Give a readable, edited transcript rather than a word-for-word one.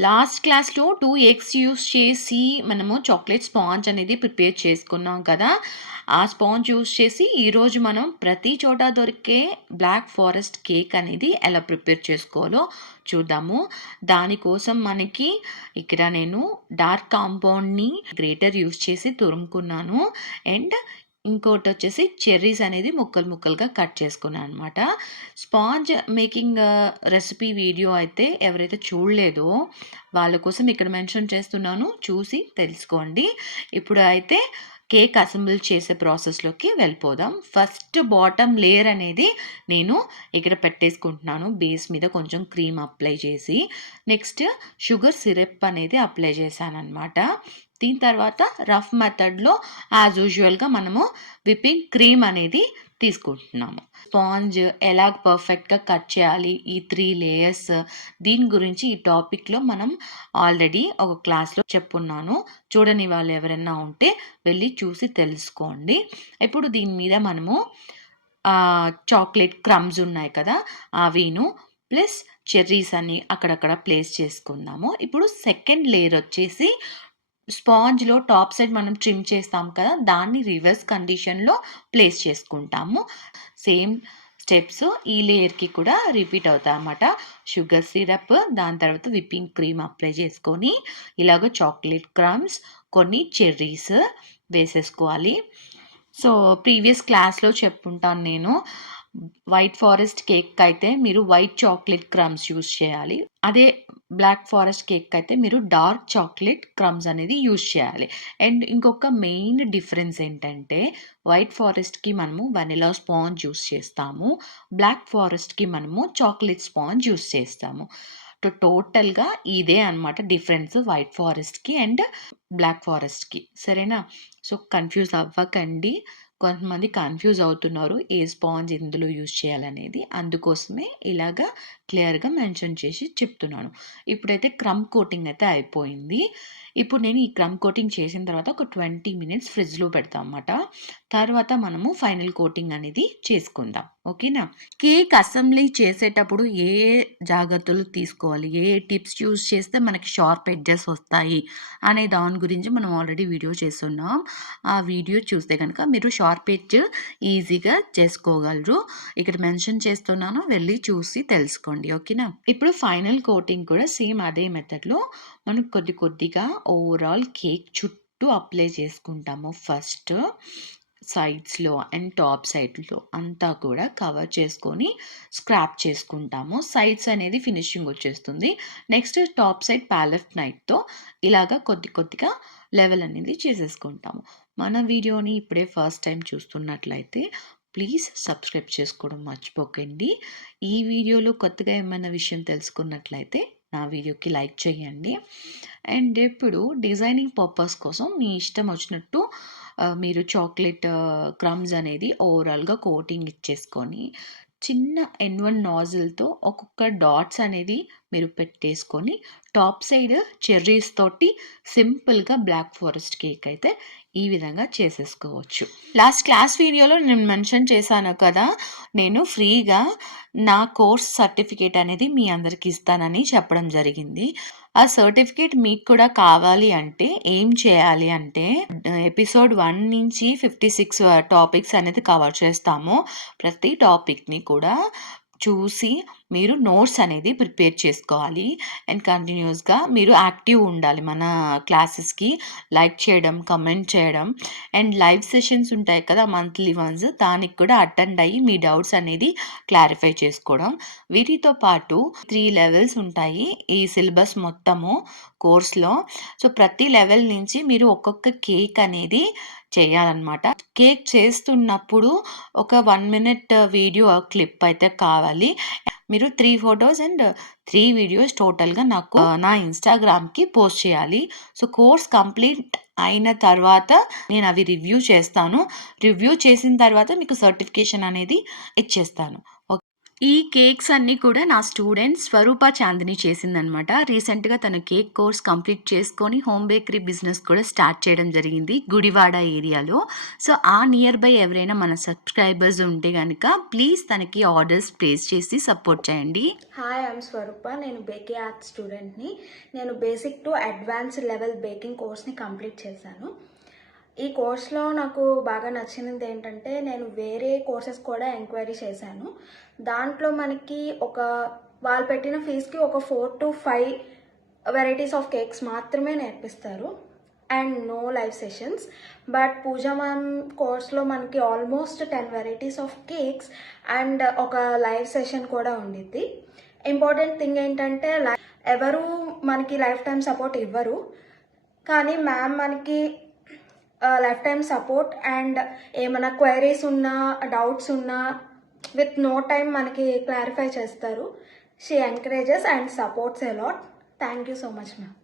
Last క్లాస్‌లో 2 eggs use చేసి మనము చాక్లేట్ స్పాంజ్ అనేది ప్రిపేర్ చేసుకున్నాం కదా! ఆ స్పాంజ్ యూజ్ చేసి ఈరోజు మనం ప్రతి చోట దొరికే బ్లాక్ ఫారెస్ట్ కేక్ అనేది ఎలా ప్రిపేర్ చేసుకోవాలో చూద్దాము. దానికోసం మనకి ఇక్కడ నేను డార్క్ కాంపౌండ్‌ని గ్రేటర్ యూజ్ చేసి తురుముకున్నాను. అండ్ ఇంకోటొచ్చేసి చెర్రీస్ అనేది ముక్కలు ముక్కలుగా కట్ చేసుకున్నాను అనమాట. స్పాంజ్ మేకింగ్ రెసిపీ వీడియో అయితే ఎవరైతే చూడలేదో వాళ్ళ కోసం ఇక్కడ మెన్షన్ చేస్తున్నాను. చూసి తెలుసుకోండి. ఇప్పుడు అయితే కేక్ అసెంబుల్ చేసే ప్రాసెస్‌లోకి వెళ్ళిపోదాం. ఫస్ట్ బాటమ్ లేయర్ అనేది నేను ఇక్కడ పెట్టేసుకుంటున్నాను. బేస్ మీద కొంచెం క్రీమ్ అప్లై చేసి, నెక్స్ట్ షుగర్ సిరప్ అనేది అప్లై చేశాననమాట. దీని తర్వాత రఫ్ మెథడ్‌లో యాజ్ యూజువల్‌గా మనము విప్పింగ్ క్రీమ్ అనేది తీసుకుంటున్నాము. స్పాంజ్ ఎలా పర్ఫెక్ట్‌గా కట్ చేయాలి, ఈ 3 లేయర్స్ దీని గురించి ఈ టాపిక్‌లో మనం ఆల్రెడీ ఒక క్లాస్‌లో చెప్పున్నాను. చూడని వాళ్ళు ఎవరైనా ఉంటే వెళ్ళి చూసి తెలుసుకోండి. ఇప్పుడు దీని మీద మనము చాక్లేట్ క్రమ్స్ ఉన్నాయి కదా! అవిను ప్లస్ చెర్రీస్ అని అక్కడక్కడ ప్లేస్ చేసుకుందాము. ఇప్పుడు సెకండ్ లేయర్ వచ్చేసి స్పాంజ్‌లో టాప్ సైడ్ మనం ట్రిమ్ చేస్తాం కదా! దాన్ని రివర్స్ కండిషన్‌లో ప్లేస్ చేసుకుంటాము. సేమ్ స్టెప్స్ ఈ లేయర్‌కి కూడా రిపీట్ అవుతాయన్నమాట. షుగర్ సిరప్, దాని తర్వాత విప్పింగ్ క్రీమ్ అప్లై చేసుకొని, ఇలాగ చాక్లేట్ క్రమ్స్, కొన్ని చెర్రీస్ వేసేసుకోవాలి. సో, ప్రీవియస్ క్లాస్‌లో చెప్పుంటాను నేను. వైట్ ఫారెస్ట్ కేక్ అయితే మీరు వైట్ చాక్లేట్ క్రమ్స్ యూజ్ చేయాలి. అదే బ్లాక్ ఫారెస్ట్ కేక్ అయితే మీరు డార్క్ చాక్లేట్ క్రమ్స్ అనేది యూజ్ చేయాలి. అండ్ ఇంకొక మెయిన్ డిఫరెన్స్ ఏంటంటే వైట్ ఫారెస్ట్‌కి మనము వెనిలా స్పాంజ్ యూజ్ చేస్తాము. బ్లాక్ ఫారెస్ట్‌కి మనము చాక్లేట్ స్పాంజ్ యూజ్ చేస్తాము. టోటల్‌గా ఇదే అన్నమాట డిఫరెన్స్ వైట్ ఫారెస్ట్‌కి అండ్ బ్లాక్ ఫారెస్ట్‌కి. సరేనా? సో, కన్‌ఫ్యూజ్ అవ్వకండి. కొంతమంది కన్‌ఫ్యూజ్ అవుతున్నారు. ఏ స్పాంజ్ ఎందులో యూజ్ చేయాలనేది. అందుకోసమే ఇలాగా క్లియర్‌గా మెన్షన్ చేసి చెప్తున్నాను. ఇప్పుడైతే క్రమ్ కోటింగ్ అయితే అయిపోయింది. ఇప్పుడు నేను ఈ క్రమ్ కోటింగ్ చేసిన తర్వాత ఒక 20 మినిట్స్ ఫ్రిడ్జ్‌లో పెడతా అనమాట. తర్వాత మనము ఫైనల్ కోటింగ్ అనేది చేసుకుందాం. ఓకేనా? కేక్ అసెంబ్లీ చేసేటప్పుడు ఏ జాగ్రత్తలు తీసుకోవాలి, ఏ టిప్స్ యూజ్ చేస్తే మనకి షార్ప్ ఎడ్జెస్ వస్తాయి అనే దాని గురించి మనం ఆల్రెడీ వీడియో చేస్తున్నాం. ఆ వీడియో చూస్తే కనుక మీరు షార్ప్ ఎడ్జ్ ఈజీగా చేసుకోగలరు. ఇక్కడ మెన్షన్ చేస్తున్నాను, వెళ్ళి చూసి తెలుసుకోండి. ఓకేనా? ఇప్పుడు ఫైనల్ కోటింగ్ కూడా సేమ్ అదే మెథడ్‌లో మనం కొద్ది కొద్దిగా ఓవరాల్ కేక్ చుట్టూ అప్లై చేసుకుంటాము. ఫస్ట్ సైడ్స్‌లో అండ్ టాప్ సైడ్‌లో అంతా కూడా కవర్ చేసుకొని స్క్రాప్ చేసుకుంటాము. సైడ్స్ అనేది ఫినిషింగ్ వచ్చేస్తుంది. నెక్స్ట్ టాప్ సైడ్ ప్యాలెట్ నైఫ్‌తో ఇలాగా కొద్ది కొద్దిగా లెవెల్ అనేది చేసేసుకుంటాము. మన వీడియోని ఇప్పుడే ఫస్ట్ టైం చూస్తున్నట్లయితే ప్లీజ్ సబ్స్క్రైబ్ చేసుకోవడం మర్చిపోకండి. ఈ వీడియోలో కొత్తగా ఏమైనా విషయం తెలుసుకున్నట్లయితే నా వీడియోకి లైక్ చేయండి. అండ్ ఇప్పుడు డిజైనింగ్ పర్పస్ కోసం మీ ఇష్టం వచ్చినట్టు మీరు చాక్లెట్ క్రమ్స్ అనేది ఓవరాల్‌గా కోటింగ్ ఇచ్చేసుకొని, చిన్న N1 నాజిల్‌తో ఒక్కొక్క డాట్స్ అనేది మీరు పెట్టేసుకొని, టాప్ సైడ్ చెర్రీస్ తోటి సింపుల్‌గా బ్లాక్ ఫారెస్ట్ కేక్ అయితే ఈ విధంగా చేసేసుకోవచ్చు. లాస్ట్ క్లాస్ వీడియోలో నేను మెన్షన్ చేశాను కదా! నేను ఫ్రీగా నా కోర్స్ సర్టిఫికేట్ అనేది మీ అందరికి ఇస్తానని చెప్పడం జరిగింది. ఆ సర్టిఫికేట్ మీకు కూడా కావాలి అంటే ఏం చేయాలి అంటే ఎపిసోడ్ 1 నుంచి 56 టాపిక్స్ అనేది కవర్ చేస్తాము. ప్రతి టాపిక్‌ని కూడా చూసి మీరు నోట్స్ అనేది ప్రిపేర్ చేసుకోవాలి. అండ్ కంటిన్యూయస్‌గా మీరు యాక్టివ్ ఉండాలి. మన క్లాసెస్‌కి లైక్ చేయడం, కమెంట్ చేయడం అండ్ లైవ్ సెషన్స్ ఉంటాయి కదా! మంత్లీ వన్స్ దానికి కూడా అటెండ్ అయ్యి మీ డౌట్స్ అనేది క్లారిఫై చేసుకోవడం. వీటితో పాటు 3 లెవెల్స్ ఉంటాయి ఈ సిలబస్ మొత్తము కోర్స్‌లో. సో, ప్రతి లెవెల్ నుంచి మీరు ఒక్కొక్క కేక్ అనేది చేయాలన్నమాట. కేక్ చేస్తున్నప్పుడు ఒక 1 మినిట్ వీడియో క్లిప్ అయితే కావాలి. మీరు 3 ఫోటోస్ అండ్ 3 వీడియోస్ టోటల్‌గా నాకు నా ఇన్‌స్టాగ్రామ్‌కి పోస్ట్ చేయాలి. సో, కోర్స్ కంప్లీట్ అయిన తర్వాత నేను అవి రివ్యూ చేస్తాను. రివ్యూ చేసిన తర్వాత మీకు సర్టిఫికేషన్ అనేది ఇచ్చేస్తాను. ఈ కేక్స్ అన్నీ కూడా నా స్టూడెంట్ స్వరూప చాందిని చేసిందనమాట. రీసెంట్‌గా తను కేక్ కోర్స్ కంప్లీట్ చేసుకొని హోమ్ బేకరీ బిజినెస్ కూడా స్టార్ట్ చేయడం జరిగింది గుడివాడ ఏరియాలో. సో, ఆ నియర్ బై ఎవరైనా మన సబ్స్క్రైబర్స్ ఉంటే గనక ప్లీజ్ తనకి ఆర్డర్స్ ప్లేస్ చేసి సపోర్ట్ చేయండి. Hi, I'm Swaroopa. నేను బేకింగ్ ఆర్ట్ స్టూడెంట్ని. నేను basic to advanced level baking కోర్స్ని కంప్లీట్ చేశాను. ఈ కోర్స్లో నాకు బాగా నచ్చినది ఏంటంటే నేను వేరే కోర్సెస్ కూడా ఎంక్వైరీ చేశాను. దాంట్లో మనకి వాళ్ళు పెట్టిన ఫీజుకి ఒక 4 to 5 వెరైటీస్ ఆఫ్ కేక్స్ మాత్రమే నేర్పిస్తారు and no live sessions. But Pooja ma'am కోర్స్లో మనకి almost 10 varieties of cakes and ఒక లైవ్ సెషన్ కూడా ఉండిద్ది. ఇంపార్టెంట్ థింగ్ ఏంటంటే ఎవరు మనకి లైఫ్ టైం సపోర్ట్ ఇవ్వరు, కానీ మ్యామ్ మనకి లైఫ్ టైం సపోర్ట్ అండ్ ఏమైనా క్వైరీస్ ఉన్నా డౌట్స్ ఉన్నా విత్ నో టైం మనకి క్లారిఫై చేస్తారు. She encourages and supports a lot. Thank you so much ma'am.